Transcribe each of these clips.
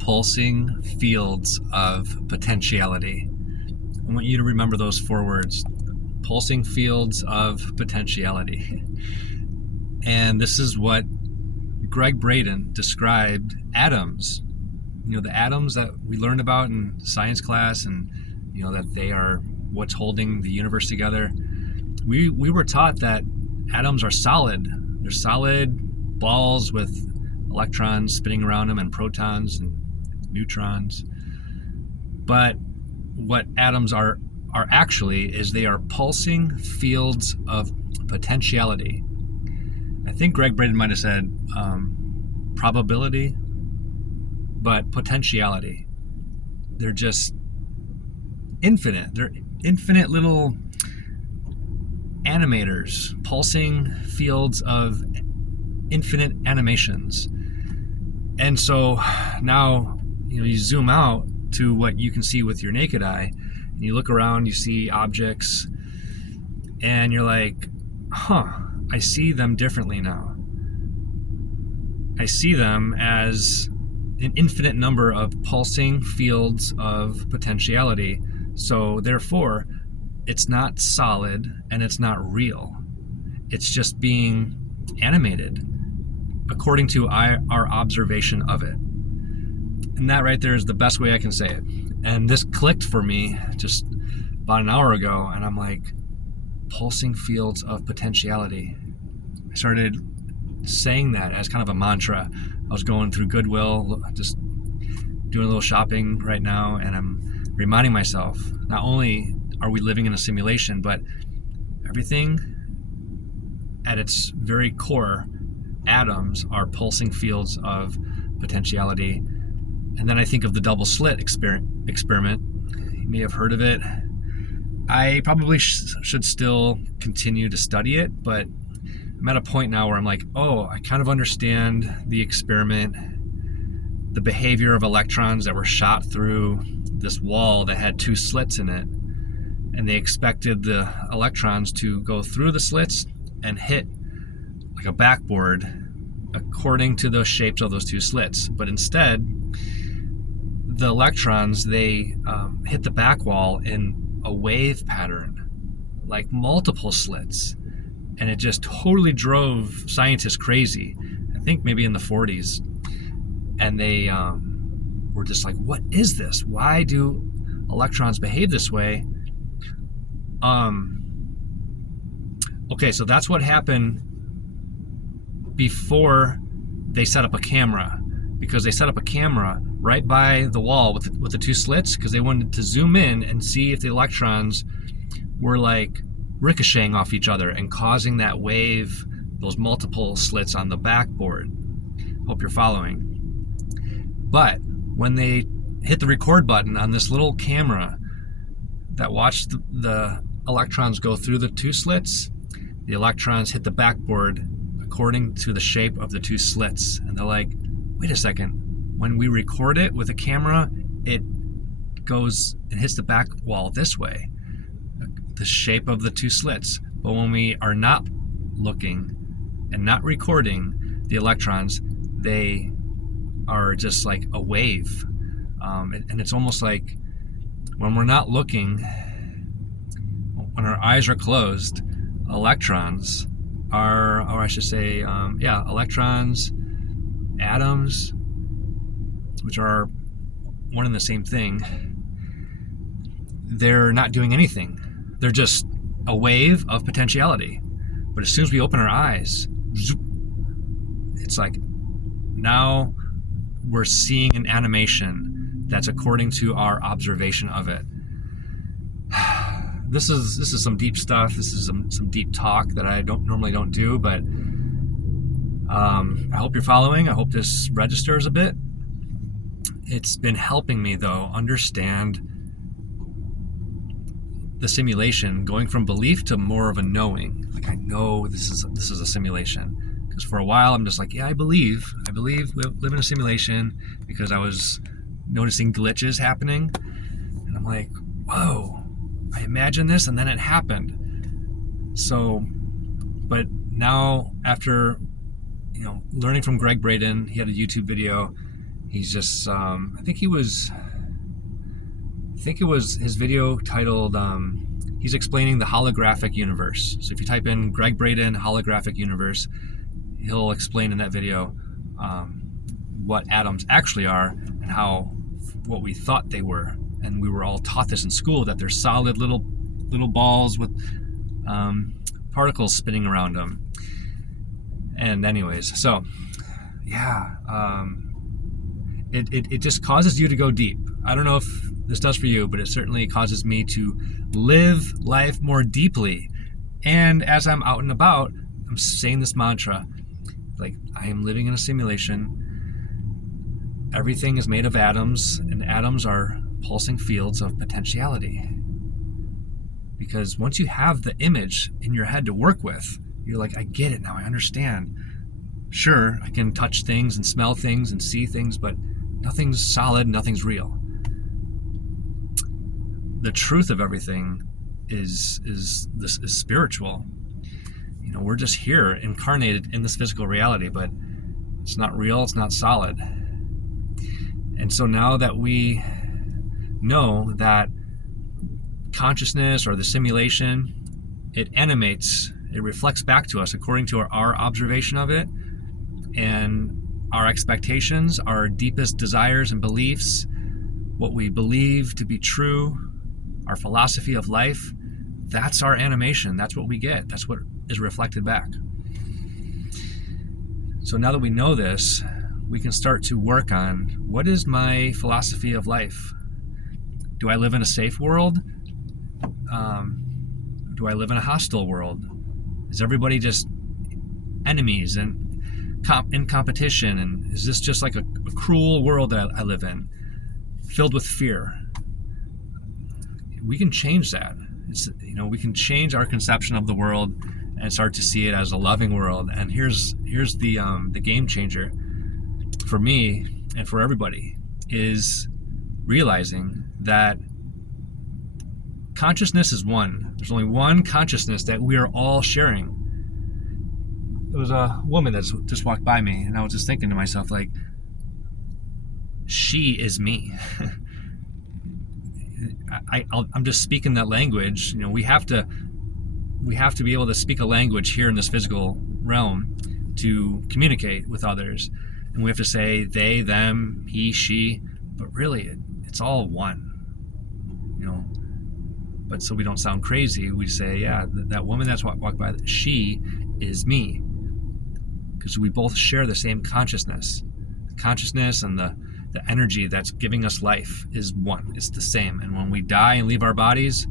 pulsing fields of potentiality. I want you to remember those 4 words: pulsing fields of potentiality. And this is what Greg Braden described atoms. The atoms that we learned about in science class, and that they are what's holding the universe together. We were taught that atoms are solid. They're solid balls with electrons spinning around them and protons and neutrons. But what atoms are actually is they are pulsing fields of potentiality. I think Greg Braden might have said probability, but potentiality. They're just infinite. They're infinite little animators, pulsing fields of infinite animations. And so now, you zoom out to what you can see with your naked eye, and you look around, you see objects, and you're like, I see them differently now. I see them as an infinite number of pulsing fields of potentiality. So therefore, it's not solid and it's not real. It's just being animated according to our observation of it. And that right there is the best way I can say it. And this clicked for me just about an hour ago, and I'm like, pulsing fields of potentiality. I started saying that as kind of a mantra. I was going through Goodwill, just doing a little shopping right now, and I'm reminding myself, not only are we living in a simulation, but everything at its very core, atoms are pulsing fields of potentiality. And then I think of the double slit experiment. You may have heard of it. I probably should still continue to study it, but I'm at a point now where I'm like, I kind of understand the experiment, the behavior of electrons that were shot through this wall that had 2 slits in it. And they expected the electrons to go through the slits and hit like a backboard according to the shapes of those 2 slits. But instead, the electrons, they hit the back wall in a wave pattern, like multiple slits. And it just totally drove scientists crazy. I think maybe in the 40s. And they were just like, what is this? Why do electrons behave this way? Okay, so that's what happened before they set up a camera. Because they set up a camera right by the wall with the 2 slits, because they wanted to zoom in and see if the electrons were like ricocheting off each other and causing that wave, those multiple slits on the backboard. Hope you're following. But when they hit the record button on this little camera that watched the electrons go through the 2 slits, the electrons hit the backboard according to the shape of the 2 slits. And they're like, wait a second, when we record it with a camera, it goes and hits the back wall this way, the shape of the 2 slits. But when we are not looking and not recording the electrons, they are just like a wave. And it's almost like when we're not looking, when our eyes are closed, electrons are, or I should say, electrons, atoms, which are one and the same thing, they're not doing anything. They're just a wave of potentiality. But as soon as we open our eyes, it's like now we're seeing an animation that's according to our observation of it. This is some deep stuff. This is some deep talk that I normally don't do, but I hope you're following. I hope this registers a bit. It's been helping me, though, understand the simulation, going from belief to more of a knowing. Like, I know this is a simulation. Because for a while, I'm just like, yeah, I believe we live in a simulation, because I was noticing glitches happening. And I'm like, whoa, I imagined this and then it happened. So, but now after, learning from Greg Braden, he had a YouTube video. He's just, I think it was his video titled, he's explaining the holographic universe. So if you type in Greg Braden holographic universe, he'll explain in that video what atoms actually are and how what we thought they were. And we were all taught this in school, that they're solid little balls with particles spinning around them. And anyways, so yeah, it just causes you to go deep. I don't know if this does for you, but it certainly causes me to live life more deeply. And as I'm out and about, I'm saying this mantra, like, I am living in a simulation. Everything is made of atoms, and atoms are pulsing fields of potentiality. Because once you have the image in your head to work with, you're like, I get it now, I understand. Sure, I can touch things and smell things and see things, but nothing's solid, nothing's real. The truth of everything is spiritual. You know, we're just here incarnated in this physical reality, but it's not real, it's not solid. And so now that we know that consciousness or the simulation, it animates, it reflects back to us according to our observation of it, and our expectations, our deepest desires and beliefs, what we believe to be true, our philosophy of life, that's our animation. That's what we get. That's what is reflected back. So now that we know this, we can start to work on, what is my philosophy of life? Do I live in a safe world? Do I live in a hostile world? Is everybody just enemies and in competition? And is this just like a cruel world that I live in, filled with fear? We can change that. We can change our conception of the world and start to see it as a loving world. And here's the game changer for me and for everybody, is realizing that consciousness is one. There's only one consciousness that we are all sharing. There was a woman that just walked by me, and I was just thinking to myself, like, she is me. I'm just speaking that language. We have to be able to speak a language here in this physical realm to communicate with others, and we have to say they, them, he, she, but really it's all one. But so we don't sound crazy, we say, yeah, that woman that's walked by, she is me, because we both share the same consciousness. The consciousness and the energy that's giving us life is one. It's the same. And when we die and leave our bodies,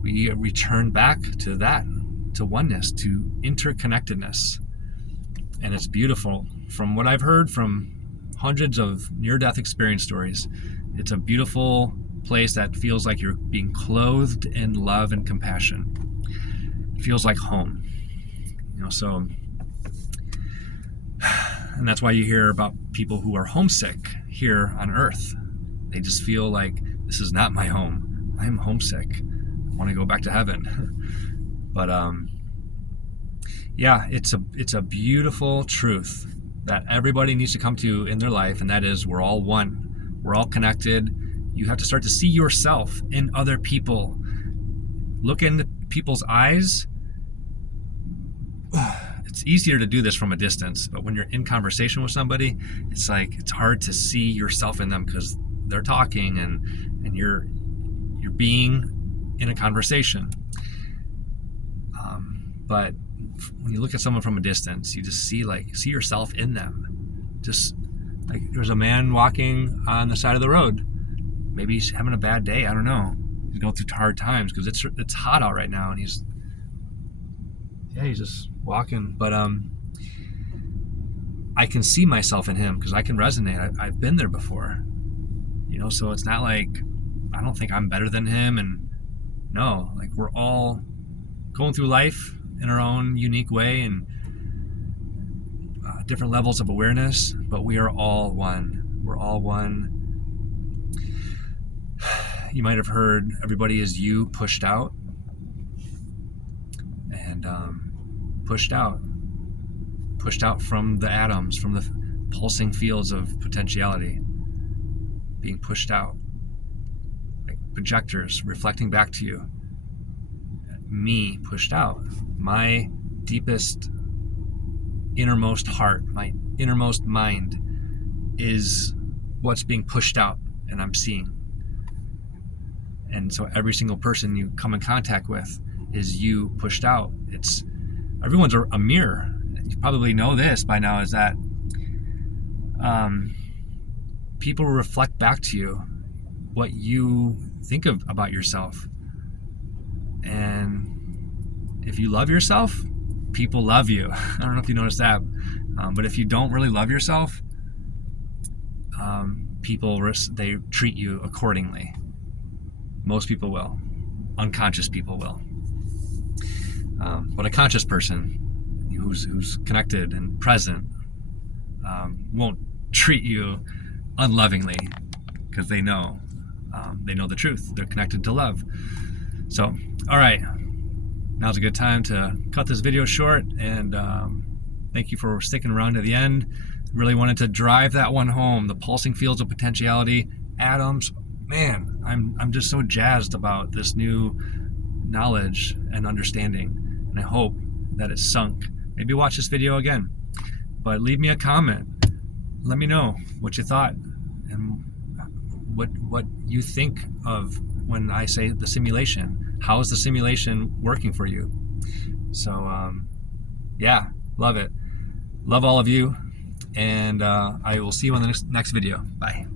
we return back to that, to oneness, to interconnectedness. And it's beautiful. From what I've heard from hundreds of near-death experience stories, it's a beautiful place that feels like you're being clothed in love and compassion. It feels like home. So, and that's why you hear about people who are homesick here on Earth. They just feel like, this is not my home. I'm homesick. I want to go back to heaven. But yeah, it's a beautiful truth that everybody needs to come to in their life, and that is, we're all one. We're all connected. You have to start to see yourself in other people. Look into people's eyes. It's easier to do this from a distance, but when you're in conversation with somebody, it's like, it's hard to see yourself in them, because they're talking and you're being in a conversation. But when you look at someone from a distance, you just see yourself in them. Just like, there's a man walking on the side of the road. Maybe he's having a bad day. I don't know. He's going through hard times because it's hot out right now, and he's just walking. But I can see myself in him because I can resonate. I've been there before, So it's not like, I don't think I'm better than him, and no, like, we're all going through life in our own unique way and different levels of awareness, but we are all one. We're all one. You might have heard, everybody is you pushed out, and pushed out from the atoms, from pulsing fields of potentiality being pushed out, like projectors reflecting back to you. Me pushed out. My deepest, innermost heart, my innermost mind is what's being pushed out, and I'm seeing. And so every single person you come in contact with is you pushed out. Everyone's a mirror. You probably know this by now, is that people reflect back to you what you think about yourself. And if you love yourself, people love you. I don't know if you noticed that, but if you don't really love yourself, people, they treat you accordingly. Most people will. Unconscious people will. But a conscious person who's connected and present won't treat you unlovingly, because they know the truth. They're connected to love. So, all right, now's a good time to cut this video short, and thank you for sticking around to the end. Really wanted to drive that one home, the pulsing fields of potentiality, atoms. Man, I'm just so jazzed about this new knowledge and understanding, and I hope that it's sunk. Maybe watch this video again, but leave me a comment. Let me know what you thought and what you think of when I say the simulation. How is the simulation working for you? So yeah, love it. Love all of you, and I will see you on the next video. Bye.